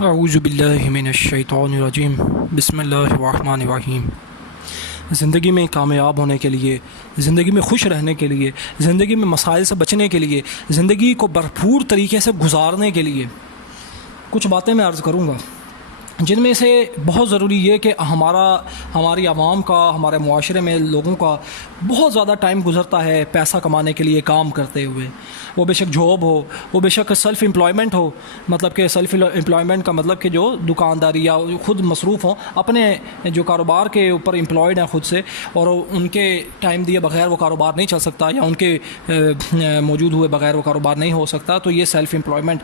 اعوذ باللہ من الشیطان الرجیم بسم اللہ الرحمن الرحیم۔ زندگی میں کامیاب ہونے کے لیے، زندگی میں خوش رہنے کے لیے، زندگی میں مسائل سے بچنے کے لیے، زندگی کو بھرپور طریقے سے گزارنے کے لیے کچھ باتیں میں عرض کروں گا، جن میں سے بہت ضروری یہ کہ ہماری عوام کا، ہمارے معاشرے میں لوگوں کا بہت زیادہ ٹائم گزرتا ہے پیسہ کمانے کے لیے کام کرتے ہوئے، وہ بے شک جاب ہو، وہ بے شک سیلف امپلائمنٹ ہو، مطلب کہ سیلف امپلائمنٹ کا مطلب کہ جو دکانداری یا خود مصروف ہوں، اپنے جو کاروبار کے اوپر امپلائڈ ہیں خود سے، اور ان کے ٹائم دیے بغیر وہ کاروبار نہیں چل سکتا، یا ان کے موجود ہوئے بغیر وہ کاروبار نہیں ہو سکتا، تو یہ سیلف امپلائمنٹ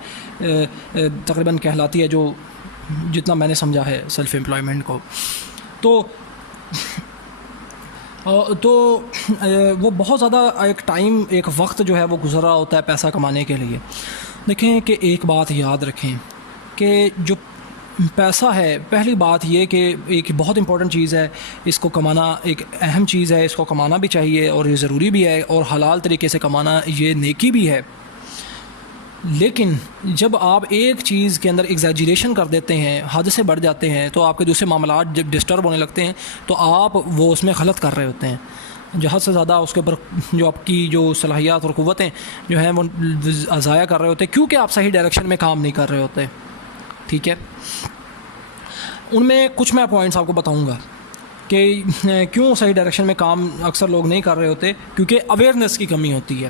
تقریباً کہلاتی ہے، جو جتنا میں نے سمجھا ہے سیلف امپلائمنٹ کو۔ تو وہ بہت زیادہ ایک ٹائم، ایک وقت جو ہے وہ گزر رہا ہوتا ہے پیسہ کمانے کے لیے۔ دیکھیں کہ ایک بات یاد رکھیں کہ جو پیسہ ہے، پہلی بات یہ کہ ایک بہت امپورٹنٹ چیز ہے، اس کو کمانا ایک اہم چیز ہے، اس کو کمانا بھی چاہیے اور یہ ضروری بھی ہے، اور حلال طریقے سے کمانا یہ نیکی بھی ہے۔ لیکن جب آپ ایک چیز کے اندر ایگزیجریشن کر دیتے ہیں، حد سے بڑھ جاتے ہیں، تو آپ کے دوسرے معاملات جب ڈسٹرب ہونے لگتے ہیں تو آپ وہ اس میں غلط کر رہے ہوتے ہیں، جو حد سے زیادہ اس کے اوپر جو آپ کی جو صلاحیات اور قوتیں جو ہیں وہ ضائع کر رہے ہوتے ہیں، کیونکہ آپ صحیح ڈائریکشن میں کام نہیں کر رہے ہوتے۔ ٹھیک ہے، ان میں کچھ میں پوائنٹس آپ کو بتاؤں گا کہ کیوں صحیح ڈائریکشن میں کام اکثر لوگ نہیں کر رہے ہوتے، کیونکہ اویئرنیس کی کمی ہوتی ہے۔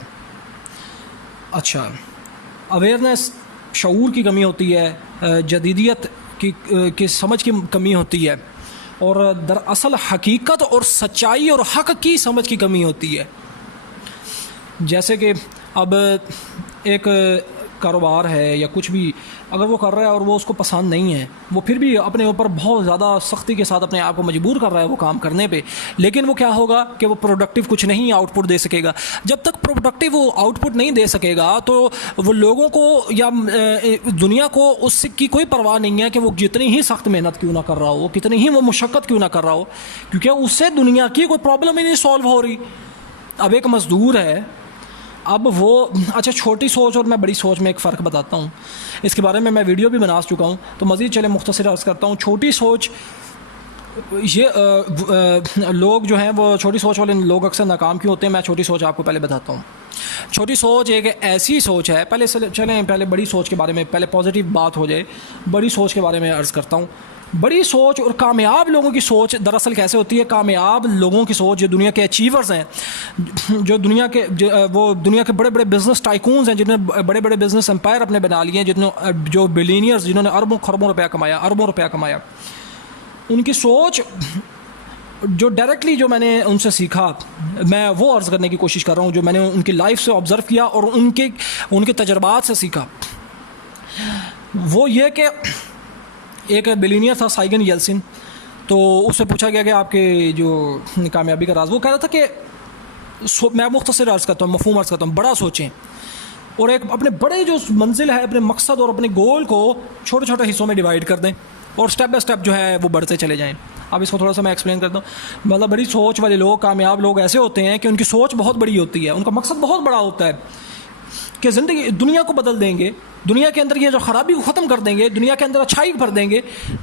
اچھا، اویئرنیس، شعور کی کمی ہوتی ہے، جدیدیت کی سمجھ کی کمی ہوتی ہے، اور دراصل حقیقت اور سچائی اور حق کی سمجھ کی کمی ہوتی ہے۔ جیسے کہ اب ایک کاروبار ہے یا کچھ بھی اگر وہ کر رہا ہے اور وہ اس کو پسند نہیں ہے، وہ پھر بھی اپنے اوپر بہت زیادہ سختی کے ساتھ اپنے آپ کو مجبور کر رہا ہے وہ کام کرنے پہ، لیکن وہ کیا ہوگا کہ وہ پروڈکٹیو کچھ نہیں آؤٹ پٹ دے سکے گا۔ جب تک پروڈکٹیو وہ آؤٹ پٹ نہیں دے سکے گا تو وہ لوگوں کو یا دنیا کو اس کی کوئی پرواہ نہیں ہے کہ وہ جتنی ہی سخت محنت کیوں نہ کر رہا ہو، کتنی ہی وہ مشقت کیوں نہ کر رہا ہو، کیونکہ اس سے دنیا کی کوئی پرابلم ہی نہیں سولو ہو رہی۔ اب ایک مزدور ہے، اب وہ اچھا چھوٹی سوچ اور میں بڑی سوچ میں ایک فرق بتاتا ہوں، اس کے بارے میں ویڈیو بھی بنا چکا ہوں، تو مزید چلے مختصر عرض کرتا ہوں۔ چھوٹی سوچ، یہ لوگ جو ہیں وہ چھوٹی سوچ والے لوگ اکثر ناکام کیوں ہوتے ہیں، میں چھوٹی سوچ آپ کو پہلے بتاتا ہوں۔ چھوٹی سوچ ایک ایسی سوچ ہے، پہلے بڑی سوچ کے بارے میں، پہلے پازیٹیو بات ہو جائے، بڑی سوچ کے بارے میں عرض کرتا ہوں۔ بڑی سوچ اور کامیاب لوگوں کی سوچ دراصل کیسے ہوتی ہے؟ کامیاب لوگوں کی سوچ، جو دنیا کے اچیورز ہیں، جو دنیا کے بڑے بڑے بزنس ٹائکونز ہیں، جنہوں نے بڑے بڑے بزنس امپائر اپنے بنا لیے ہیں، جو بلینئرز، جنہوں نے اربوں خربوں روپیہ کمایا، ان کی سوچ جو ڈائریکٹلی جو میں نے ان سے سیکھا، میں وہ عرض کرنے کی کوشش کر رہا ہوں، جو میں نے ان کی لائف سے آبزرو کیا اور ان کے تجربات سے سیکھا۔ وہ یہ کہ ایک بلینئر تھا سائگن یلسن، تو اس سے پوچھا گیا کہ آپ کے جو کامیابی کا راز، وہ کہہ رہا تھا کہ میں مختصر عرض کرتا ہوں، مفہوم عرض کرتا ہوں، بڑا سوچیں اور ایک اپنے بڑے جو منزل ہے، اپنے مقصد اور اپنے گول کو چھوٹے چھوٹے حصوں میں ڈیوائیڈ کر دیں اور سٹیپ بائی سٹیپ جو ہے وہ بڑھتے چلے جائیں۔ اب اس کو تھوڑا سا میں ایکسپلین کرتا ہوں۔ مطلب بڑی سوچ والے لوگ، کامیاب لوگ ایسے ہوتے ہیں کہ ان کی سوچ بہت بڑی ہوتی ہے، ان کا مقصد بہت بڑا ہوتا ہے کہ زندگی دنیا کو بدل دیں گے، دنیا کے اندر یہ جو خرابی کو ختم کر دیں گے، دنیا کے اندر اچھائی بھر دیں گے،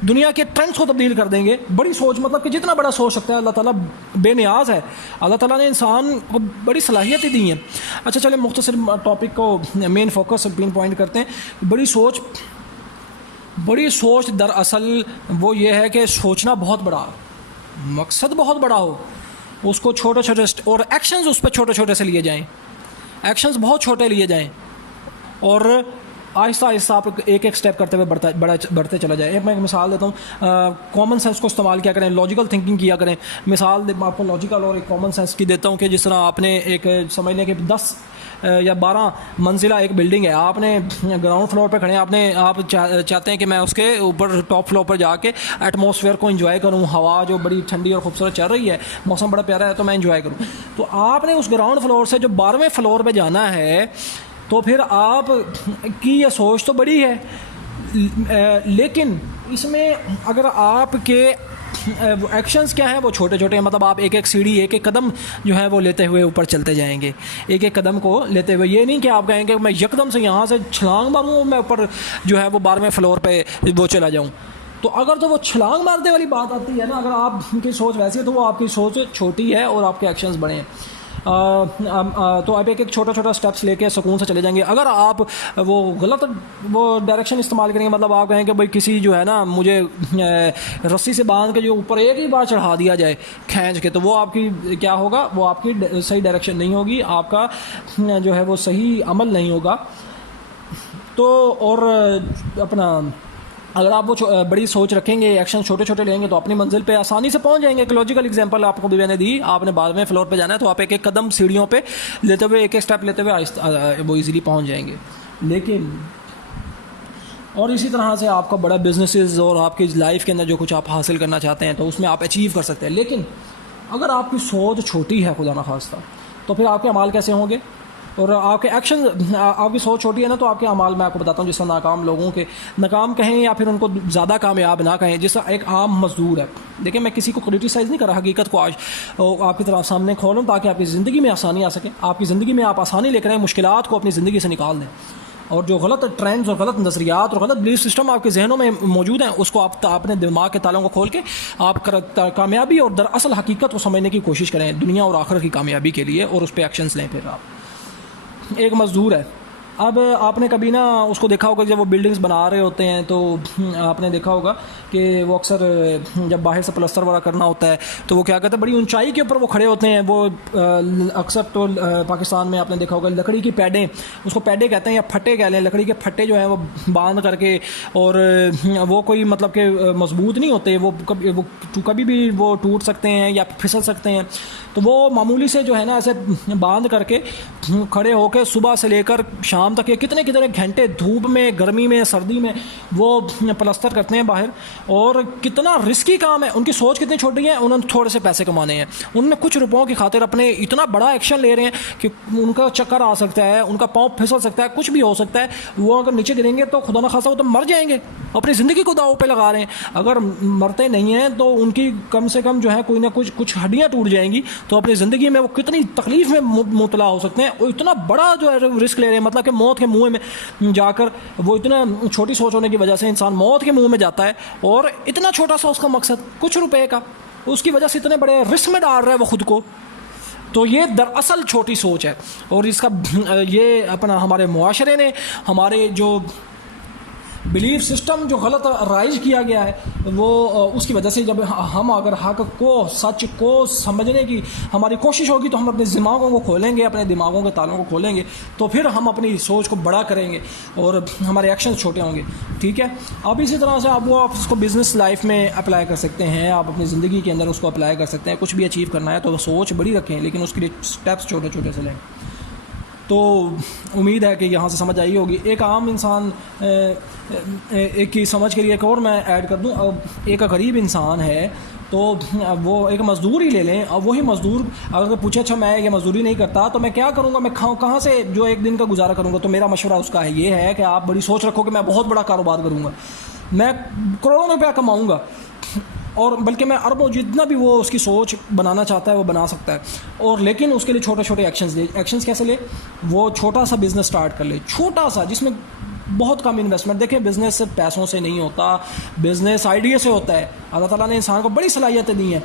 دنیا کے ٹرینڈس کو تبدیل کر دیں گے۔ بڑی سوچ مطلب کہ جتنا بڑا سوچ سکتا ہے، اللہ تعالیٰ بے نیاز ہے، اللہ تعالیٰ نے انسان کو بڑی صلاحیتیں دی ہیں۔ اچھا چلیں مختصر ٹاپک کو مین فوکس پین پوائنٹ کرتے ہیں۔ بڑی سوچ دراصل وہ یہ ہے کہ سوچنا بہت بڑا، مقصد بہت بڑا ہو، اس کو چھوٹے چھوٹے اور ایکشنز اس پہ چھوٹے چھوٹے سے لیے جائیں، ایکشنز بہت چھوٹے لیے جائیں، اور آہستہ آہستہ آپ ایک ایک سٹیپ کرتے ہوئے بڑھتے چلا جائیں۔ میں ایک مثال دیتا ہوں، کامن سینس کو استعمال کیا کریں، لاجیکل تھنکنگ کیا کریں۔ مثال آپ کو لاجیکل اور ایک کامن سینس کی دیتا ہوں کہ جس طرح آپ نے ایک سمجھ لیں کہ 10 یا 12 منزلہ ایک بلڈنگ ہے، آپ نے گراؤنڈ فلور پہ کھڑے ہیں، آپ چاہتے ہیں کہ میں اس کے اوپر ٹاپ فلور پر جا کے ایٹماسفیئر کو انجوائے کروں، ہوا جو بڑی ٹھنڈی اور خوبصورت چل رہی ہے، موسم بڑا پیارا ہے تو میں انجوائے کروں۔ تو آپ نے اس گراؤنڈ فلور سے جو 12ویں فلور پہ جانا ہے، تو پھر آپ کی یہ سوچ تو بڑی ہے، لیکن اس میں اگر آپ کے ایکشنز کیا ہیں وہ چھوٹے چھوٹے ہیں, مطلب آپ ایک ایک سیڑھی ایک ایک قدم جو ہے وہ لیتے ہوئے اوپر چلتے جائیں گے, ایک ایک قدم کو لیتے ہوئے. یہ نہیں کہ آپ کہیں گے میں یکدم سے یہاں سے چھلانگ ماروں میں اوپر جو ہے وہ 12ویں فلور پہ وہ چلا جاؤں. تو اگر تو وہ چھلانگ مارنے والی بات آتی ہے نا, اگر آپ کی سوچ ویسی ہے تو وہ آپ کی سوچ چھوٹی ہے اور آپ کے ایکشنز بڑے ہیں. تو آپ ایک ایک چھوٹا چھوٹا سٹیپس لے کے سکون سے چلے جائیں گے. اگر آپ وہ غلط وہ ڈائریکشن استعمال کریں گے, مطلب آپ کہیں کہ بھائی کسی جو ہے نا مجھے رسی سے باندھ کے جو اوپر ایک ہی بار چڑھا دیا جائے کھینچ کے, تو وہ آپ کی کیا ہوگا, وہ آپ کی صحیح ڈائریکشن نہیں ہوگی, آپ کا جو ہے وہ صحیح عمل نہیں ہوگا. تو اور اپنا اگر آپ وہ بڑی سوچ رکھیں گے, ایکشن چھوٹے چھوٹے لیں گے, تو اپنی منزل پہ آسانی سے پہنچ جائیں گے. ایک لاجیکل ایگزامپل آپ کو بھی میں نے دی, آپ نے 12ویں فلور پہ جانا ہے تو آپ ایک ایک قدم سیڑھیوں پہ لیتے ہوئے ایک ایک اسٹیپ لیتے ہوئے وہ ایزیلی پہنچ جائیں گے. لیکن اور اسی طرح سے آپ کا بڑا بزنسز اور آپ کی لائف کے اندر جو کچھ آپ حاصل کرنا چاہتے ہیں تو اس میں آپ اچیو کر سکتے ہیں. لیکن اگر آپ کی سوچ چھوٹی ہے خدا نخواستہ, تو پھر آپ کے اعمال کیسے ہوں گے, اور آپ کے ایکشن, آپ کی سوچ چھوٹی ہے نا, تو آپ کے اعمال میں آپ کو بتاتا ہوں. جس طرح ناکام لوگوں کے, ناکام کہیں یا پھر ان کو زیادہ کامیاب نہ کہیں, جس طرح ایک عام مزدور ہے. دیکھیں میں کسی کو کرٹیسائز نہیں کر رہا, حقیقت کو آج آپ کی طرف سامنے کھولوں تاکہ آپ کی زندگی میں آسانی آ سکے, آپ کی زندگی میں آپ آسانی لے کر آئیں, مشکلات کو اپنی زندگی سے نکال دیں, اور جو غلط ٹرینڈز اور غلط نظریات اور غلط بلیف سسٹم آپ کے ذہنوں میں موجود ہیں اس کو آپ اپنے دماغ کے تالوں کو کھول کے آپ کامیابی اور دراصل حقیقت کو سمجھنے کی کوشش کریں دنیا اور آخرت کی کامیابی کے لیے, اور اس پہ ایکشنز لیں. پھر آپ ایک مزدور ہے, اب آپ نے کبھی نا اس کو دیکھا ہوگا جب وہ بلڈنگز بنا رہے ہوتے ہیں تو آپ نے دیکھا ہوگا کہ وہ اکثر جب باہر سے پلستر وغیرہ کرنا ہوتا ہے تو وہ کیا کہتے ہیں, بڑی اونچائی کے اوپر وہ کھڑے ہوتے ہیں. وہ اکثر تو پاکستان میں آپ نے دیکھا ہوگا لکڑی کی پیڈیں, اس کو پیڈے کہتے ہیں یا پھٹے کہہ لیں, لکڑی کے پھٹے جو ہیں وہ باندھ کر کے, اور وہ کوئی مطلب کہ مضبوط نہیں ہوتے, وہ کبھی بھی وہ ٹوٹ سکتے ہیں یا پھسل سکتے ہیں. تو وہ معمولی سے جو ہے نا ایسے باندھ کر کے کھڑے ہو کے صبح سے لے کر شام تک یہ کتنے کتنے گھنٹے دھوپ میں, گرمی میں, سردی میں وہ پلستر کرتے ہیں باہر, اور کتنا رسکی کام ہے. ان کی سوچ کتنی چھوٹی ہے, انہوں نے تھوڑے سے پیسے کمانے ہیں, ان نے کچھ روپوں کی خاطر اپنے اتنا بڑا ایکشن لے رہے ہیں کہ ان کا چکر آ سکتا ہے, ان کا پاؤں پھسل سکتا ہے, کچھ بھی ہو سکتا ہے. وہ اگر نیچے گریں گے تو خدا نخواستہ وہ تو مر جائیں گے, اپنی زندگی کو داؤ پہ لگا رہے ہیں. اگر مرتے نہیں ہیں تو ان کی کم سے کم جو ہے کوئی نہ کچھ ہڈیاں ٹوٹ جائیں گی, تو اپنی زندگی میں وہ کتنی تکلیف میں مبتلا ہو سکتے ہیں. وہ اتنا بڑا جو ہے رسک لے رہے ہیں, مطلب کہ موت کے منہ میں جا کر, وہ اتنا چھوٹی سوچ ہونے کی وجہ سے انسان موت کے منہ میں جاتا ہے, اور اتنا چھوٹا سا اس کا مقصد کچھ روپے کا, اس کی وجہ سے اتنے بڑے رسک میں ڈال رہا ہے وہ خود کو. تو یہ دراصل چھوٹی سوچ ہے, اور اس کا یہ اپنا ہمارے معاشرے نے, ہمارے جو بلیف سسٹم جو غلط رائج کیا گیا ہے وہ اس کی وجہ سے, جب ہم اگر حق کو, سچ کو سمجھنے کی ہماری کوشش ہوگی تو ہم اپنے دماغوں کو کھولیں گے, اپنے دماغوں کے تالوں کو کھولیں گے, تو پھر ہم اپنی سوچ کو بڑا کریں گے اور ہمارے ایکشن چھوٹے ہوں گے. ٹھیک ہے, اب اسی طرح سے آپ اس کو بزنس لائف میں اپلائی کر سکتے ہیں, آپ اپنی زندگی کے اندر اس کو اپلائی کر سکتے ہیں. کچھ بھی اچیو کرنا ہے تو سوچ بڑی رکھیں, لیکن اس کے لیے اسٹیپس چھوٹے چھوٹے سے لیں. تو امید ہے کہ یہاں سے سمجھ آئی ہوگی. ایک عام انسان ایک کی سمجھ کے لیے ایک اور میں ایڈ کر دوں. ایک غریب انسان ہے تو وہ ایک مزدور ہی لے لیں, اور وہی مزدور اگر پوچھے اچھا میں یہ مزدوری نہیں کرتا تو میں کیا کروں گا, میں کہاں سے جو ایک دن کا گزارا کروں گا, تو میرا مشورہ اس کا ہے یہ ہے کہ آپ بڑی سوچ رکھو کہ میں بہت بڑا کاروبار کروں گا, میں کروڑوں روپیہ کماؤں گا, اور بلکہ میں اربوں, جتنا بھی وہ اس کی سوچ بنانا چاہتا ہے وہ بنا سکتا ہے. اور لیکن اس کے لیے چھوٹے چھوٹے ایکشنز لے. ایکشنز کیسے لے, وہ چھوٹا سا بزنس سٹارٹ کر لے, چھوٹا سا, جس میں بہت کم انویسٹمنٹ. دیکھیں بزنس صرف پیسوں سے نہیں ہوتا, بزنس آئیڈیا سے ہوتا ہے. اللہ تعالیٰ نے انسان کو بڑی صلاحیتیں دی ہیں.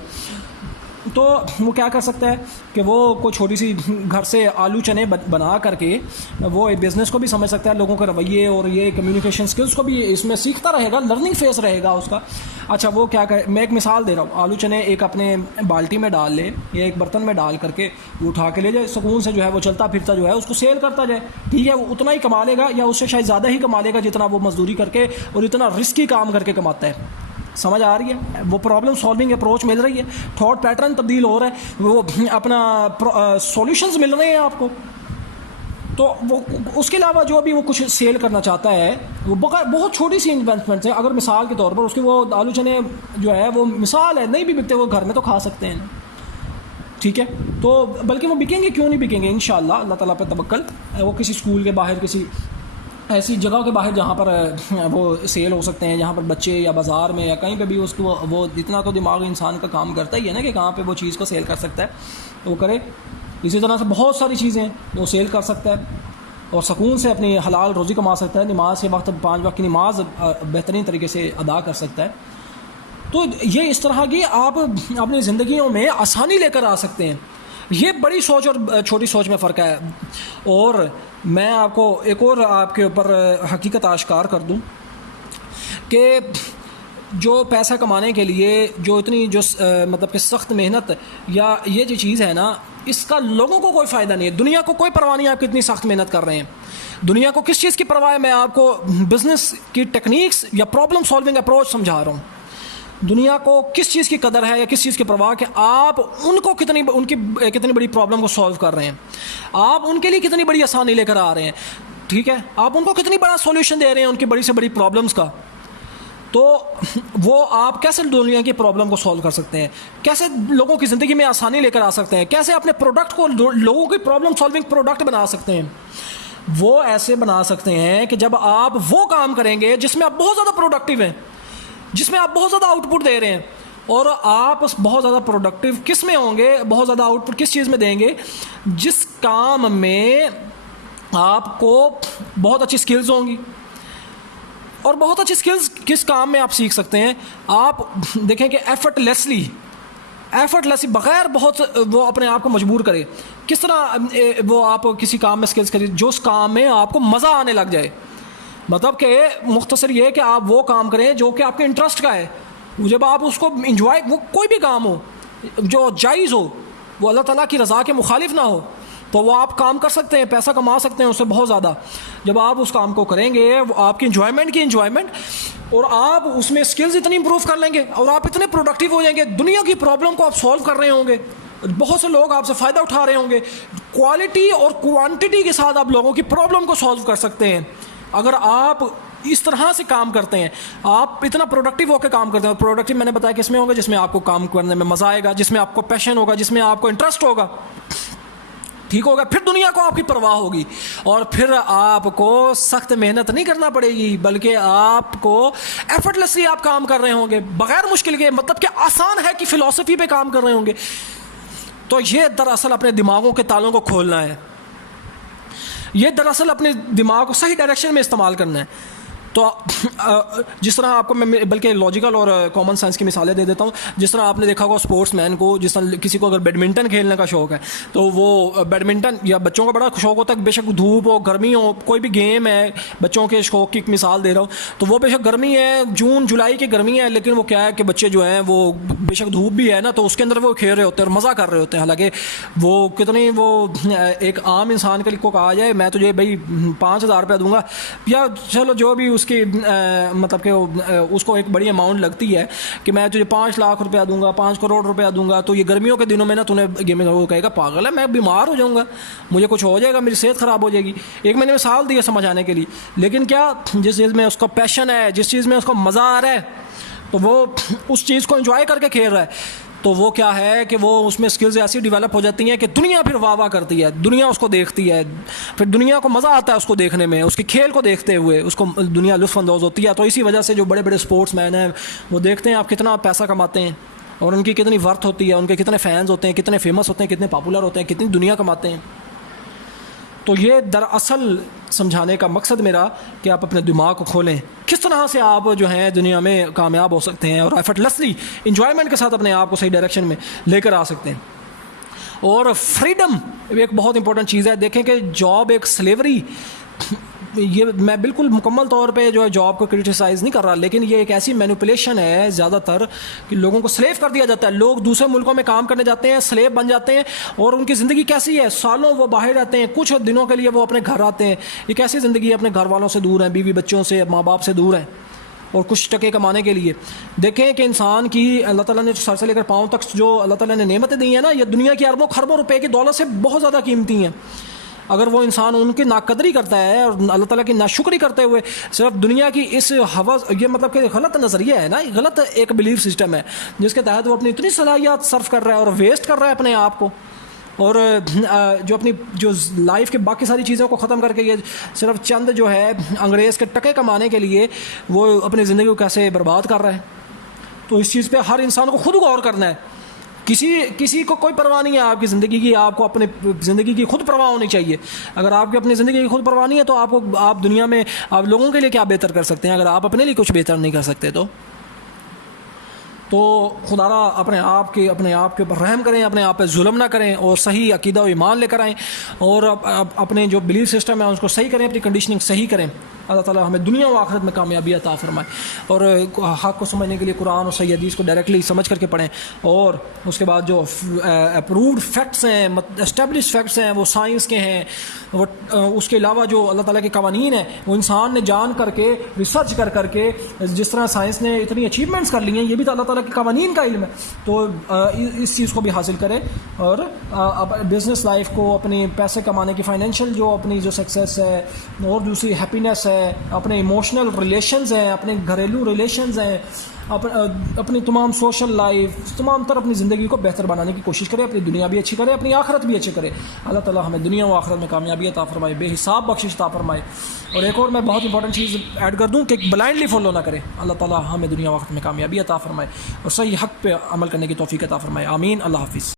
تو وہ کیا کر سکتا ہے کہ وہ کوئی چھوٹی سی گھر سے آلو چنے بنا کر کے وہ بزنس کو بھی سمجھ سکتا ہے, لوگوں کے رویے اور یہ کمیونیکیشن سکلز کو بھی اس میں سیکھتا رہے گا, لرننگ فیز رہے گا اس کا. اچھا وہ کیا کرے, میں ایک مثال دے رہا ہوں. آلو چنے ایک اپنے بالٹی میں ڈال لے یا ایک برتن میں ڈال کر کے وہ اٹھا کے لے جائے, سکون سے جو ہے وہ چلتا پھرتا جو ہے اس کو سیل کرتا جائے. ٹھیک ہے, وہ اتنا ہی کما لے گا یا اس سے شاید زیادہ ہی کما لے گا جتنا وہ مزدوری کر کے اور اتنا رسکی کام کر کے کماتا ہے. سمجھ آ رہی ہے, وہ پرابلم سالونگ اپروچ مل رہی ہے, تھاٹ پیٹرن تبدیل ہو رہا ہے, وہ اپنا سولوشنز مل رہے ہیں آپ کو. تو وہ اس کے علاوہ جو بھی وہ کچھ سیل کرنا چاہتا ہے وہ بہت چھوٹی سی انویسٹمنٹس ہیں. اگر مثال کے طور پر اس کے وہ آلو چنے جو ہے وہ مثال ہے, نہیں بھی بکتے وہ گھر میں تو کھا سکتے ہیں. ٹھیک ہے, تو بلکہ وہ بکیں گے, کیوں نہیں بکیں گے انشاءاللہ, اللہ تعالیٰ پہ توکل. وہ کسی اسکول کے باہر کسی ایسی جگہ کے باہر جہاں پر وہ سیل ہو سکتے ہیں، جہاں پر بچے یا بازار میں یا کہیں پہ بھی اس کو وہ اتنا تو دماغ انسان کا کام کرتا ہی ہے نا کہ کہاں پہ وہ چیز کو سیل کر سکتا ہے تو وہ کرے. اسی طرح سے بہت ساری چیزیں وہ سیل کر سکتا ہے اور سکون سے اپنی حلال روزی کما سکتا ہے. نماز کے وقت 5 وقت کی نماز بہترین طریقے سے ادا کر سکتا ہے. تو یہ اس طرح کی آپ اپنی زندگیوں میں آسانی لے کر آ سکتے ہیں. یہ بڑی سوچ اور چھوٹی سوچ میں فرق ہے. اور میں آپ کو ایک اور آپ کے اوپر حقیقت آشکار کر دوں کہ جو پیسہ کمانے کے لیے جو اتنی جو مطلب کہ سخت محنت یا یہ جو چیز ہے نا، اس کا لوگوں کو کوئی فائدہ نہیں ہے. دنیا کو کوئی پرواہ نہیں آپ کتنی سخت محنت کر رہے ہیں. دنیا کو کس چیز کی پرواہ ہے؟ میں آپ کو بزنس کی ٹیکنیکس یا پرابلم سالونگ اپروچ سمجھا رہا ہوں. دنیا کو کس چیز کی قدر ہے یا کس چیز کی پرواہ کہ آپ ان کو ان کی کتنی بڑی پرابلم کو سالو کر رہے ہیں، آپ ان کے لیے کتنی بڑی آسانی لے کر آ رہے ہیں. ٹھیک ہے، آپ ان کو کتنی بڑا سولوشن دے رہے ہیں ان کی بڑی سے بڑی پرابلمس کا. تو وہ آپ کیسے دنیا کی پرابلم کو سالو کر سکتے ہیں، کیسے لوگوں کی زندگی میں آسانی لے کر آ سکتے ہیں، کیسے اپنے پروڈکٹ کو لوگوں کی پرابلم سالونگ پروڈکٹ بنا سکتے ہیں. وہ ایسے بنا سکتے ہیں کہ جب آپ وہ کام کریں گے جس میں آپ بہت زیادہ پروڈکٹیو ہیں، جس میں آپ بہت زیادہ آؤٹ پٹ دے رہے ہیں. اور آپ بہت زیادہ پروڈکٹیو کس میں ہوں گے، بہت زیادہ آؤٹ پٹ کس چیز میں دیں گے؟ جس کام میں آپ کو بہت اچھی سکلز ہوں گی. اور بہت اچھی سکلز کس کام میں آپ سیکھ سکتے ہیں؟ آپ دیکھیں کہ ایفرٹ لیسلی بغیر بہت وہ اپنے آپ کو مجبور کرے. کس طرح وہ آپ کسی کام میں سکلز کریں جو اس کام میں آپ کو مزہ آنے لگ جائے. مطلب کہ مختصر یہ کہ آپ وہ کام کریں جو کہ آپ کے انٹرسٹ کا ہے. جب آپ اس کو انجوائے، وہ کوئی بھی کام ہو جو جائز ہو، وہ اللہ تعالیٰ کی رضا کے مخالف نہ ہو، تو وہ آپ کام کر سکتے ہیں، پیسہ کما سکتے ہیں اس سے بہت زیادہ. جب آپ اس کام کو کریں گے وہ آپ کی انجوائمنٹ اور آپ اس میں سکلز اتنی امپروو کر لیں گے اور آپ اتنے پروڈکٹیو ہو جائیں گے. دنیا کی پرابلم کو آپ سالو کر رہے ہوں گے، بہت سے لوگ آپ سے فائدہ اٹھا رہے ہوں گے. کوالٹی اور کوانٹٹی کے ساتھ آپ لوگوں کی پرابلم کو سالو کر سکتے ہیں اگر آپ اس طرح سے کام کرتے ہیں. آپ اتنا پروڈکٹیو ہو کے کام کرتے ہیں. پروڈکٹیو میں نے بتایا کس میں ہوگا؟ جس میں آپ کو کام کرنے میں مزہ آئے گا، جس میں آپ کو پیشن ہوگا، جس میں آپ کو انٹرسٹ ہوگا. ٹھیک ہوگا، پھر دنیا کو آپ کی پرواہ ہوگی اور پھر آپ کو سخت محنت نہیں کرنا پڑے گی بلکہ آپ کو ایفرٹلیسلی آپ کام کر رہے ہوں گے بغیر مشکل کے. مطلب کہ آسان ہے کہ فلسفی پہ کام کر رہے ہوں گے. تو یہ دراصل اپنے دماغوں کے تالوں کو کھولنا ہے. یہ دراصل اپنے دماغ کو صحیح ڈائریکشن میں استعمال کرنا ہے. تو جس طرح آپ کو میں بلکہ لاجیکل اور کامن سینس کی مثالیں دے دیتا ہوں. جس طرح آپ نے دیکھا ہوگا اسپورٹس مین کو، جس طرح کسی کو اگر بیڈمنٹن کھیلنے کا شوق ہے تو وہ بیڈمنٹن، یا بچوں کا بڑا شوق ہوتا ہے، بے شک دھوپ ہو گرمی ہو، کوئی بھی گیم ہے بچوں کے شوق کی مثال دے رہا ہوں، تو وہ بے شک گرمی ہے، جون جولائی کی گرمی ہے، لیکن وہ کیا ہے کہ بچے جو ہیں وہ بے شک دھوپ بھی ہے نا تو اس کے اندر وہ کھیل رہے ہوتے ہیں اور مزہ کر رہے ہوتے ہیں. حالانکہ وہ کتنی وہ ایک عام انسان کے لیے کو کہا جائے میں تجھے بھائی 5,000 روپیہ دوں گا، یا چلو جو بھی اس کی مطلب کہ اس کو ایک بڑی اماؤنٹ لگتی ہے کہ میں تجھے 5 لاکھ روپیہ دوں گا، 5 کروڑ روپیہ دوں گا، تو یہ گرمیوں کے دنوں میں نا تُونے گیم وہ کہے گا پاگل ہے، میں بیمار ہو جاؤں گا، مجھے کچھ ہو جائے گا، میری صحت خراب ہو جائے گی. ایک میں نے مثال دی ہے سمجھانے کے لیے. لیکن کیا جس چیز میں اس کا پیشن ہے، جس چیز میں اس کو مزہ آ رہا ہے تو وہ اس چیز کو انجوائے کر کے کھیل رہا ہے، تو وہ کیا ہے کہ وہ اس میں سکلز ایسی ڈیولپ ہو جاتی ہیں کہ دنیا پھر واہ واہ کرتی ہے، دنیا اس کو دیکھتی ہے، پھر دنیا کو مزہ آتا ہے اس کو دیکھنے میں، اس کے کھیل کو دیکھتے ہوئے اس کو دنیا لطف اندوز ہوتی ہے. تو اسی وجہ سے جو بڑے بڑے اسپورٹس مین ہیں وہ دیکھتے ہیں آپ کتنا پیسہ کماتے ہیں اور ان کی کتنی ورتھ ہوتی ہے، ان کے کتنے فینز ہوتے ہیں، کتنے فیمس ہوتے ہیں، کتنے پاپولر ہوتے ہیں، کتنی دنیا کماتے ہیں. تو یہ دراصل سمجھانے کا مقصد میرا کہ آپ اپنے دماغ کو کھولیں، کس طرح سے آپ جو ہیں دنیا میں کامیاب ہو سکتے ہیں اور ایفرٹلیسلی انجوائمنٹ کے ساتھ اپنے آپ کو صحیح ڈائریکشن میں لے کر آ سکتے ہیں. اور فریڈم ایک بہت امپورٹنٹ چیز ہے. دیکھیں کہ جاب ایک سلیوری، یہ میں بالکل مکمل طور پہ جو ہے جاب کو کرٹیسائز نہیں کر رہا، لیکن یہ ایک ایسی مینوپولیشن ہے زیادہ تر کہ لوگوں کو سلیو کر دیا جاتا ہے. لوگ دوسرے ملکوں میں کام کرنے جاتے ہیں، سلیو بن جاتے ہیں، اور ان کی زندگی کیسی ہے، سالوں وہ باہر رہتے ہیں، کچھ دنوں کے لیے وہ اپنے گھر آتے ہیں. یہ کیسی زندگی ہے، اپنے گھر والوں سے دور ہیں، بیوی بچوں سے، ماں باپ سے دور ہیں، اور کچھ ٹکے کمانے کے لیے. دیکھیں کہ انسان کی اللہ تعالیٰ نے سر سے لے کر پاؤں تک جو اللہ تعالیٰ نے نعمتیں دی ہیں نا، یہ دنیا کی اربوں خربوں روپے کی دولت سے بہت زیادہ قیمتی ہیں. اگر وہ انسان ان کی ناقدری کرتا ہے اور اللہ تعالیٰ کی ناشکری کرتے ہوئے صرف دنیا کی اس حوث، یہ مطلب کہ غلط نظریہ ہے نا، غلط ایک بلیف سسٹم ہے جس کے تحت وہ اپنی اتنی صلاحیت صرف کر رہا ہے اور ویسٹ کر رہا ہے اپنے آپ کو. اور جو اپنی جو لائف کے باقی ساری چیزوں کو ختم کر کے یہ صرف چند جو ہے انگریز کے ٹکے کمانے کے لیے وہ اپنی زندگی کو کیسے برباد کر رہے ہیں. تو اس چیز پہ ہر انسان کو خود غور کرنا ہے. کسی کو کوئی پرواہ نہیں ہے آپ کی زندگی کی. آپ کو اپنے زندگی کی خود پرواہ ہونی چاہیے. اگر آپ کی اپنی زندگی کی خود پرواہ نہیں ہے تو آپ دنیا میں آپ لوگوں کے لیے کیا بہتر کر سکتے ہیں اگر آپ اپنے لیے کچھ بہتر نہیں کر سکتے. تو خدا را اپنے آپ کے اوپر رحم کریں, اپنے آپ پہ ظلم نہ کریں, اور صحیح عقیدہ و ایمان لے کر آئیں, اور اپنے جو بلیف سسٹم ہے اس کو صحیح کریں, اپنی کنڈیشننگ صحیح کریں. اللہ تعالیٰ ہمیں دنیا و آخرت میں کامیابی عطا فرمائے. اور حق کو سمجھنے کے لیے قرآن اور صحیح حدیث کو ڈائریکٹلی سمجھ کر کے پڑھیں, اور اس کے بعد جو اپرووڈ فیکٹس ہیں, اسٹیبلش فیکٹس ہیں, وہ سائنس کے ہیں. وہ اس کے علاوہ جو اللہ تعالیٰ کے قوانین ہیں وہ انسان نے جان کر کے ریسرچ کر کے, جس طرح سائنس نے اتنی اچیومنٹس کر لی ہیں, یہ بھی تو اللہ تعالیٰ کے قوانین کا علم ہے. تو اس چیز کو بھی حاصل کریں, اور بزنس لائف کو, اپنی پیسے کمانے کی فائنینشیل جو اپنی جو سکسیس ہے, اور دوسری ہیپینس ہے, اپنے ایموشنل ریلیشنز ہیں, اپنے گھریلو ریلیشنز ہیں, اپنی تمام سوشل لائف, تمام تر اپنی زندگی کو بہتر بنانے کی کوشش کرے, اپنی دنیا بھی اچھی کرے, اپنی آخرت بھی اچھی کرے. اللہ تعالیٰ ہمیں دنیا و آخرت میں کامیابی عطا فرمائے, بے حساب بخشش عطا فرمائے. اور ایک اور میں بہت امپورٹنٹ چیز ایڈ کر دوں کہ بلائنڈلی فالو نہ کریں. اللہ تعالیٰ ہمیں دنیا و آخرت میں کامیابی عطا فرمائے اور صحیح حق پہ عمل کرنے کی توفیق عطا فرمائے. آمین. اللہ حافظ.